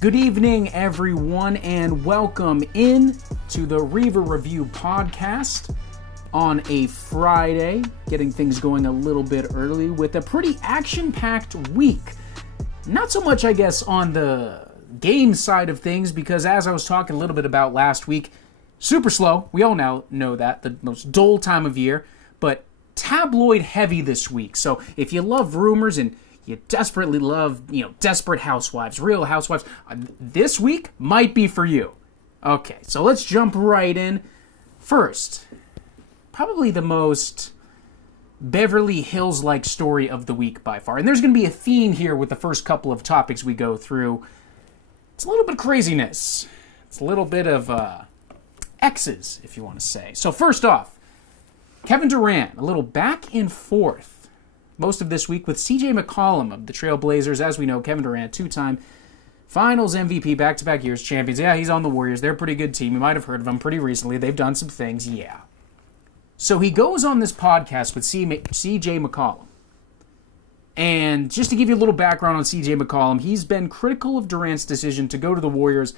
Good evening, everyone, and welcome in to the Reever Review podcast on a Friday, getting things going a little bit early with a pretty action-packed week. Not so much, I guess, on the game side of things, because as I was talking a little bit about last week, super slow. We all now know that, the most dull time of year, but tabloid heavy this week. So if you love rumors and you desperately love, desperate housewives, real housewives, this week might be for you. Okay, so let's jump right in. First, probably the most Beverly Hills-like story of the week by far. And there's going to be a theme here with the first couple of topics we go through. It's a little bit of craziness. It's a little bit of X's, if you want to say. So first off, Kevin Durant, a little back and forth most of this week with CJ McCollum of the Trail Blazers. As we know, Kevin Durant, two-time Finals MVP, back-to-back years champions. Yeah, he's on the Warriors. They're a pretty good team. You might have heard of them pretty recently. They've done some things, yeah. So he goes on this podcast with CJ McCollum. And just to give you a little background on CJ McCollum, he's been critical of Durant's decision to go to the Warriors,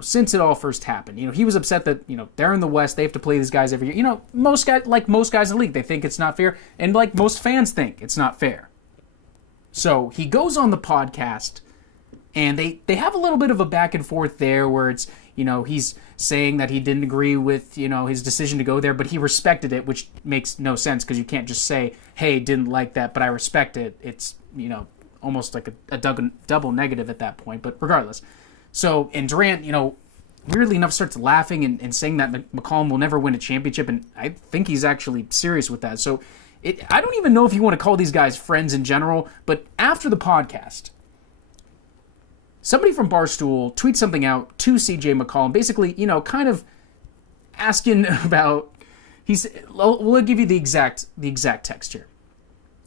since it all first happened. He was upset that, they're in the West, they have to play these guys every year. Most guys in the league, they think it's not fair, and like most fans think it's not fair. So he goes on the podcast, and they have a little bit of a back and forth there where it's, he's saying that he didn't agree with, his decision to go there, but he respected it, which makes no sense because you can't just say, hey, didn't like that, but I respect it. It's, almost like a double negative at that point, but regardless. So, and Durant, weirdly enough, starts laughing and saying that McCollum will never win a championship, and I think he's actually serious with that. So, I don't even know if you want to call these guys friends in general, but after the podcast, somebody from Barstool tweets something out to CJ McCollum, basically, kind of asking about, we'll give you the exact text here.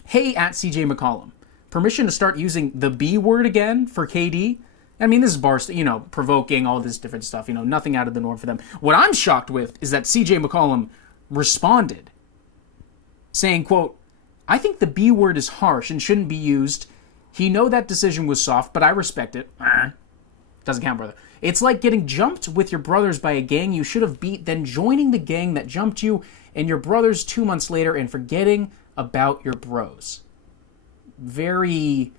Hey, at CJ McCollum, permission to start using the B word again for KD? I mean, this is Barstool, provoking all this different stuff, nothing out of the norm for them. What I'm shocked with is that CJ McCollum responded saying, quote, I think the B word is harsh and shouldn't be used. He know that decision was soft, but I respect it. Doesn't count, brother. It's like getting jumped with your brothers by a gang you should have beat, then joining the gang that jumped you and your brothers 2 months later and forgetting about your bros. Very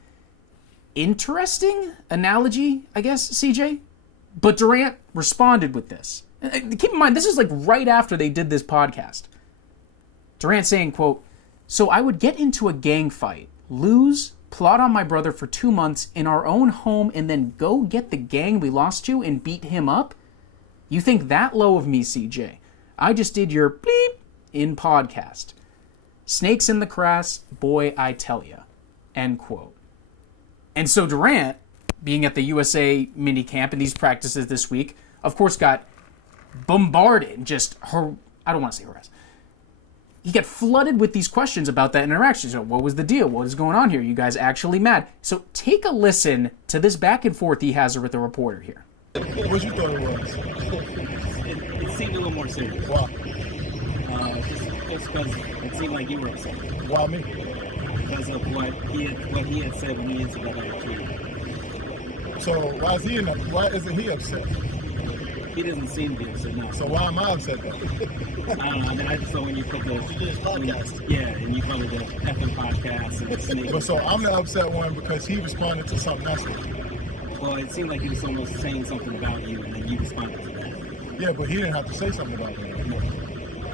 interesting analogy, I guess, CJ. But Durant responded with this. Keep in mind, this is like right after they did this podcast. Durant saying, quote, so I would get into a gang fight, lose, plot on my brother for 2 months in our own home, and then go get the gang we lost to and beat him up? You think that low of me, CJ? I just did your bleep in podcast. Snakes in the grass, boy, I tell ya. End quote. And so Durant, being at the USA minicamp in these practices this week, of course got bombarded, I don't want to say harassed. He got flooded with these questions about that interaction. So what was the deal? What is going on here? You guys actually mad? So take a listen to this back and forth he has with the reporter here. What you thought it was? It seemed a little more serious. Why? Just because it seemed like you were upset. Why me? Because of what he had said when he answered that other tweet. So why isn't he upset? He doesn't seem to be upset now. So why am I upset then? So when you put the podcast. And you covered the effing podcast and the snake. But so I'm the upset one because he responded to something else. Well, it seemed like he was almost saying something about you, and then you responded to that. Yeah, but he didn't have to say something about me.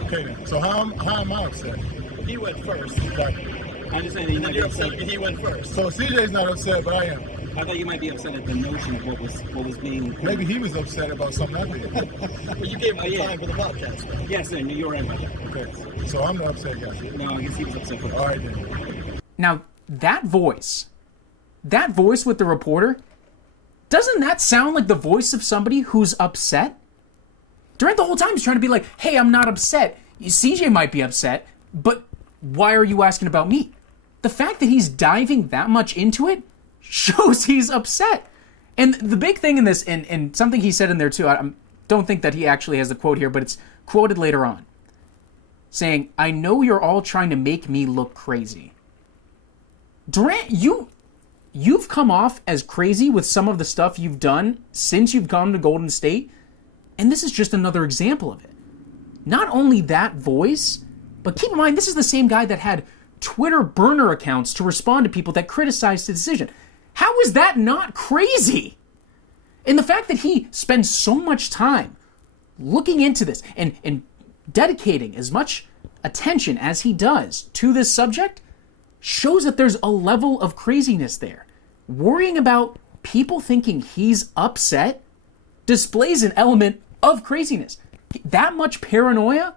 Okay then. So how am I upset? He went first. Exactly. I just saying that You're upset because he went first. So CJ's not upset, but I am. I thought you might be upset at the notion of what was being. Maybe he was upset about something I did. But you gave him time for the podcast, man. Yes, sir. You're right about that. Okay. So I'm the upset guy. No, I guess he was upset for that. All right then. Now, that voice with the reporter, doesn't that sound like the voice of somebody who's upset? Durant the whole time is trying to be like, hey, I'm not upset. CJ might be upset, but why are you asking about me? The fact that he's diving that much into it shows he's upset. And the big thing in this, and something he said in there too, I don't think that he actually has the quote here, but it's quoted later on, saying, I know you're all trying to make me look crazy. Durant, you've come off as crazy with some of the stuff you've done since you've come to Golden State, and this is just another example of it. Not only that voice, but keep in mind, this is the same guy that had Twitter burner accounts to respond to people that criticized the decision. How is that not crazy? And the fact that he spends so much time looking into this and dedicating as much attention as he does to this subject shows that there's a level of craziness there. Worrying about people thinking he's upset displays an element of craziness. That much paranoia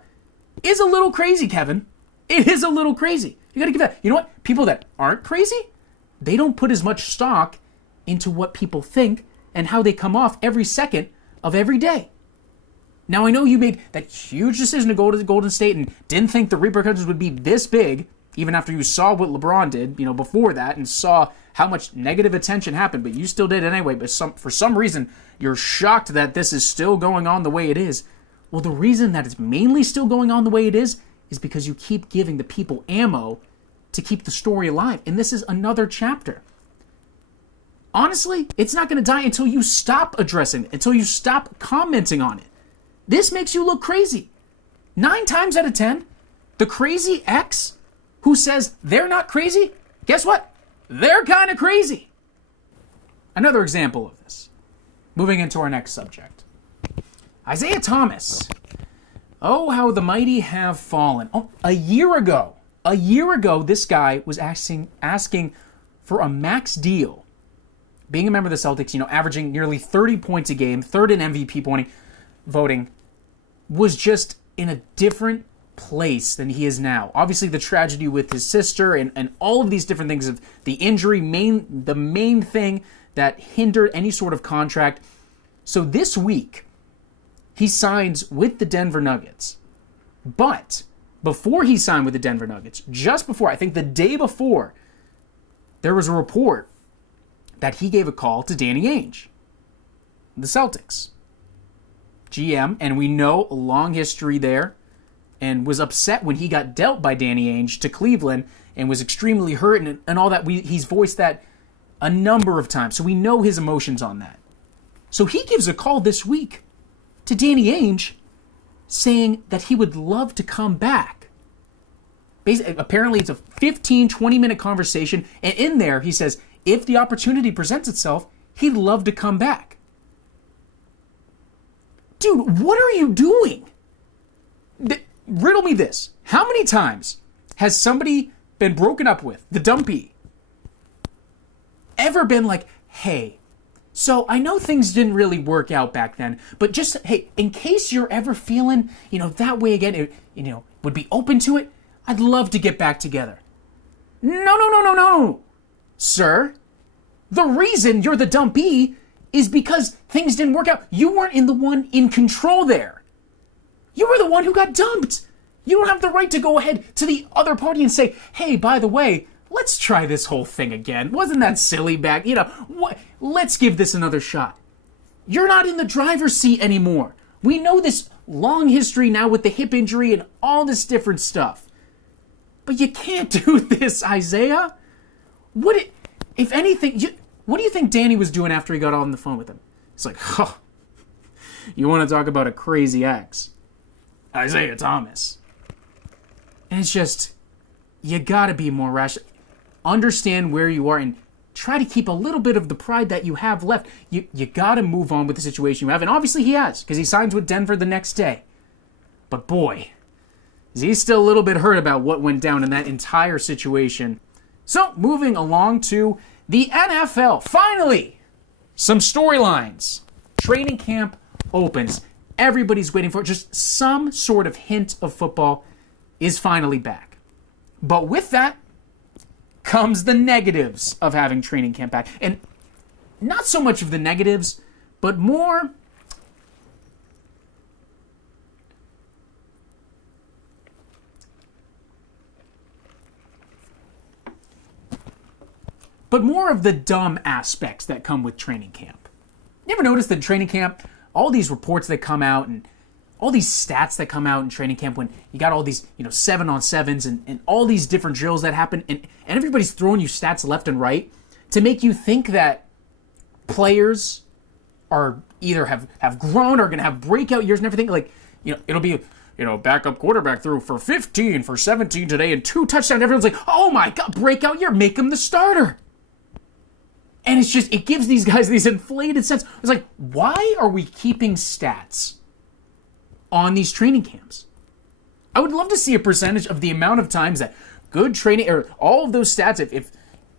is a little crazy, Kevin. It is a little crazy. You gotta give that. You know what? People that aren't crazy, they don't put as much stock into what people think and how they come off every second of every day. Now, I know you made that huge decision to go to the Golden State and didn't think the repercussions would be this big, even after you saw what LeBron did, before that, and saw how much negative attention happened, but you still did anyway. But for some reason, you're shocked that this is still going on the way it is. Well, the reason that it's mainly still going on the way it is because you keep giving the people ammo to keep the story alive. And this is another chapter. Honestly, it's not going to die until you stop addressing it, until you stop commenting on it. This makes you look crazy. 9 times out of 10, the crazy ex who says they're not crazy, guess what? They're kind of crazy. Another example of this. Moving into our next subject. Isaiah Thomas. Oh, how the mighty have fallen. Oh, a year ago, this guy was asking for a max deal. Being a member of the Celtics, averaging nearly 30 points a game, third in MVP voting, was just in a different place than he is now. Obviously, the tragedy with his sister and all of these different things of the injury, the main thing that hindered any sort of contract. So this week, he signs with the Denver Nuggets. But before he signed with the Denver Nuggets, just before, I think the day before, there was a report that he gave a call to Danny Ainge, the Celtics GM, and we know a long history there, and was upset when he got dealt by Danny Ainge to Cleveland and was extremely hurt and all that. He's voiced that a number of times, so we know his emotions on that. So he gives a call this week to Danny Ainge saying that he would love to come back. Basically, apparently it's a 15, 20-minute conversation, and in there he says if the opportunity presents itself, he'd love to come back. Dude, what are you doing? Riddle me this. How many times has somebody been broken up with, the dumpee, ever been like, hey, so I know things didn't really work out back then, but just, hey, in case you're ever feeling, that way again, would be open to it, I'd love to get back together. No. Sir, the reason you're the dumpee is because things didn't work out. You weren't the one in control there. You were the one who got dumped. You don't have the right to go ahead to the other party and say, hey, by the way, let's try this whole thing again. Wasn't that silly back? Let's give this another shot. You're not in the driver's seat anymore. We know this long history now with the hip injury and all this different stuff. But you can't do this, Isaiah. If anything, what do you think Danny was doing after he got on the phone with him? He's like, you want to talk about a crazy ex? Isaiah Thomas. And it's just, you gotta be more rational. Understand where you are and try to keep a little bit of the pride that you have left. You gotta move on with the situation you have. And obviously he has, because he signs with Denver the next day. But boy, he's still a little bit hurt about what went down in that entire situation. So, moving along to the NFL. Finally, some storylines. Training camp opens. Everybody's waiting for it. Just some sort of hint of football is finally back. But with that comes the negatives of having training camp back. And not so much of the negatives, but more of the dumb aspects that come with training camp. You ever notice that training camp, all these reports that come out and all these stats that come out in training camp when you got all these, 7-on-7s and all these different drills that happen and everybody's throwing you stats left and right. to make you think that players are either have grown or going to have breakout years and everything. Like, it'll be, backup quarterback threw for 15 for 17 today and 2 touchdowns. Everyone's like, oh my God, breakout year, make him the starter. And it's just, it gives these guys these inflated sense. It's like, why are we keeping stats on these training camps? I would love to see a percentage of the amount of times that good training, or all of those stats, if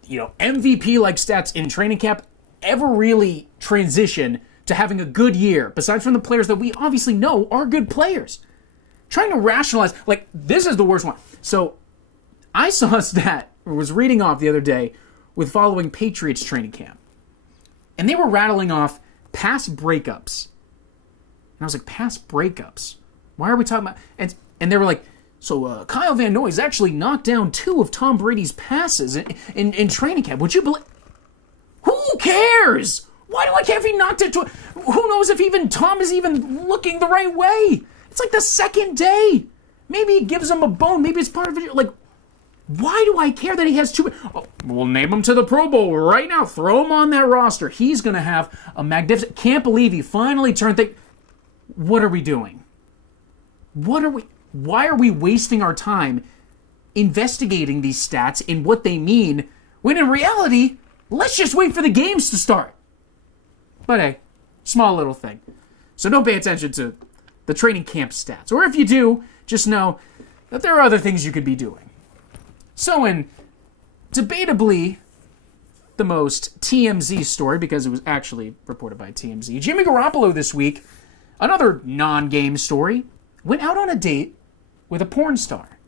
MVP-like stats in training camp ever really transition to having a good year, besides from the players that we obviously know are good players. Trying to rationalize, like, this is the worst one. So, I saw a stat, or was reading off the other day, with following Patriots training camp. And they were rattling off past breakups. And I was like, past breakups? Why are we talking about... And they were like, so Kyle Van Noy's actually knocked down 2 of Tom Brady's passes in training camp. Would you believe... Who cares? Why do I care if he knocked it to... Who knows if even Tom is even looking the right way? It's like the second day. Maybe he gives him a bone. Maybe it's part of it. Like, why do I care that he has 2... Oh, we'll name him to the Pro Bowl right now. Throw him on that roster. He's going to have a magnificent... Can't believe he finally turned... What are we doing? Why are we wasting our time investigating these stats and what they mean, when in reality, let's just wait for the games to start? But hey, small little thing. So don't pay attention to the training camp stats. Or if you do, just know that there are other things you could be doing. So in debatably the most TMZ story, because it was actually reported by TMZ, Jimmy Garoppolo this week, another non-game story, went out on a date with a porn star.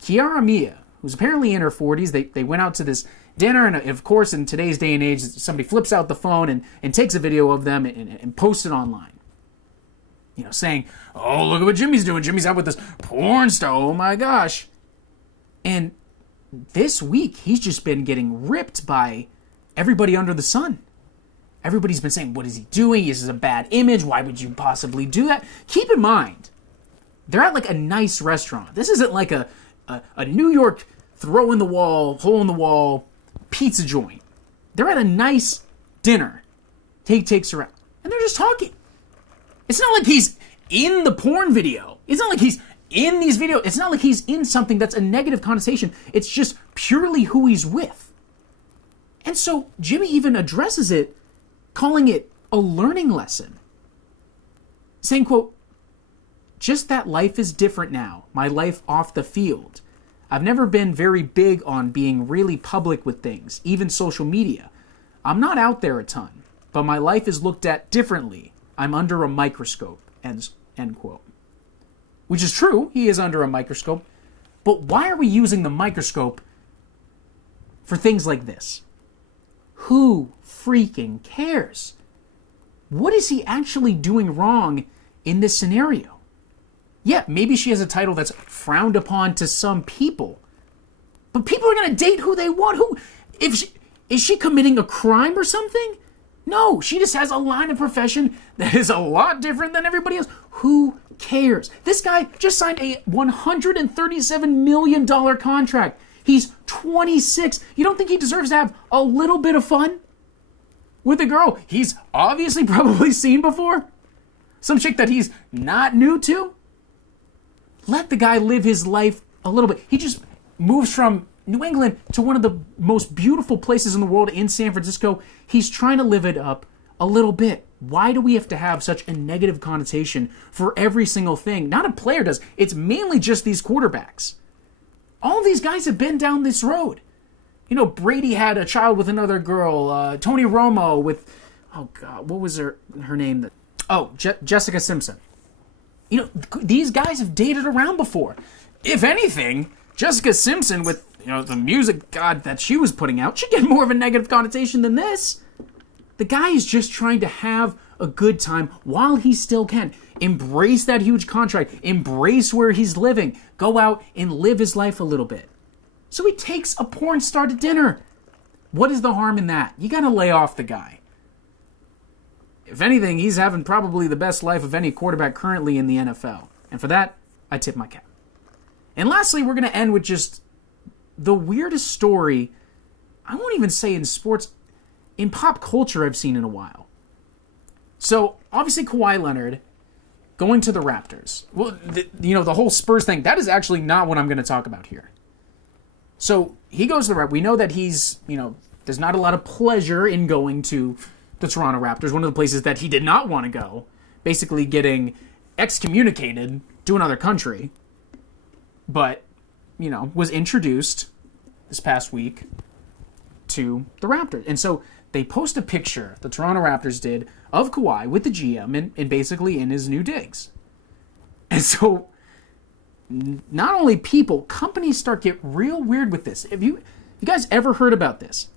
Kiara Mia, who's apparently in her 40s, they went out to this dinner, and of course in today's day and age, somebody flips out the phone and takes a video of them and posts it online. Saying, oh, look at what Jimmy's doing. Jimmy's out with this porn star. Oh my gosh. And this week, he's just been getting ripped by everybody under the sun. Everybody's been saying, what is he doing? This is a bad image. Why would you possibly do that? Keep in mind, they're at like a nice restaurant. This isn't like a New York throw-in-the-wall, hole-in-the-wall pizza joint. They're at a nice dinner. Takes her out. And they're just talking. It's not like he's in the porn video. It's not like he's in these videos. It's not like he's in something that's a negative connotation. It's just purely who he's with. And so Jimmy even addresses it, calling it a learning lesson. Saying, quote, just that life is different now. My life off the field. I've never been very big on being really public with things, even social media. I'm not out there a ton, but my life is looked at differently. I'm under a microscope, end quote. Which is true, he is under a microscope, but why are we using the microscope for things like this? Who freaking cares? What is he actually doing wrong in this scenario? Yeah, maybe she has a title that's frowned upon to some people, but people are going to date who they want. Is she committing a crime or something? No, she just has a line of profession that is a lot different than everybody else. Who cares? This guy just signed a $137 million contract. He's 26. You don't think he deserves to have a little bit of fun with a girl he's obviously probably seen before? Some chick that he's not new to? Let the guy live his life a little bit. He just moves from New England to one of the most beautiful places in the world in San Francisco. He's trying to live it up a little bit. Why do we have to have such a negative connotation for every single thing? Not a player does. It's mainly just these quarterbacks. All of these guys have been down this road. Brady had a child with another girl. Tony Romo with, oh God, what was her name? Jessica Simpson. These guys have dated around before. If anything, Jessica Simpson with the music god that she was putting out should get more of a negative connotation than this. The guy is just trying to have a good time while he still can. Embrace that huge contract. Embrace where he's living. Go out and live his life a little bit. So he takes a porn star to dinner. What is the harm in that? You gotta lay off the guy. If anything, he's having probably the best life of any quarterback currently in the NFL. And for that, I tip my cap. And lastly, we're going to end with just the weirdest story I won't even say in sports, in pop culture I've seen in a while. So, obviously Kawhi Leonard going to the Raptors. Well, the whole Spurs thing, that is actually not what I'm going to talk about here. So, he goes to the Raptors. We know that he's, there's not a lot of pleasure in going to the Toronto Raptors, one of the places that he did not want to go, basically getting excommunicated to another country, but, was introduced this past week to the Raptors. And so they post a picture, the Toronto Raptors did, of Kawhi with the GM and basically in his new digs. And so not only people, companies start get real weird with this. Have you guys ever heard about this?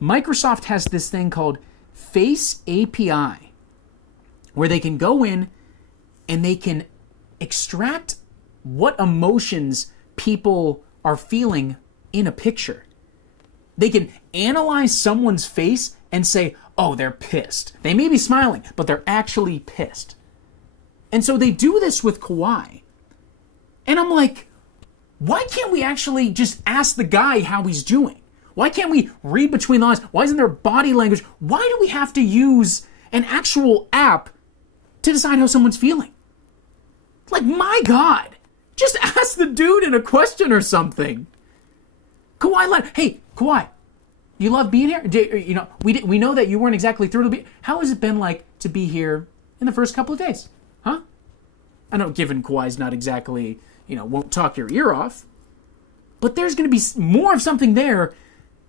Microsoft has this thing called Face API where they can go in and they can extract what emotions people are feeling in a picture. They can analyze someone's face and say, oh, they're pissed. They may be smiling, but they're actually pissed. And so they do this with Kawhi. And I'm like, why can't we actually just ask the guy how he's doing? Why can't we read between the lines? Why isn't there body language? Why do we have to use an actual app to decide how someone's feeling? Like, my God, just ask the dude in a question or something. Kawhi, hey, Kawhi, you love being here? We know that you weren't exactly thrilled to be. How has it been like to be here in the first couple of days? Huh? I know, given Kawhi's not exactly, won't talk your ear off, but there's going to be more of something there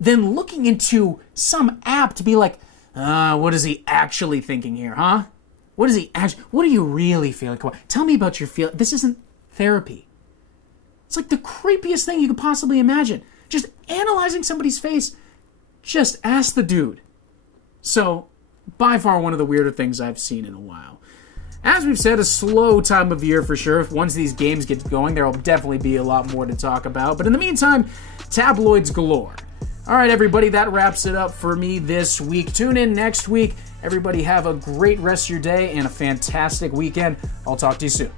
than looking into some app to be like, what is he actually thinking here, huh? What are you really feeling? Kawhi? Tell me about your feeling. This isn't therapy. It's like the creepiest thing you could possibly imagine. Just analyzing somebody's face. Just ask the dude. So, by far one of the weirder things I've seen in a while. As we've said, a slow time of year for sure. Once these games get going, there will definitely be a lot more to talk about. But in the meantime, tabloids galore. All right, everybody, that wraps it up for me this week. Tune in next week. Everybody have a great rest of your day and a fantastic weekend. I'll talk to you soon.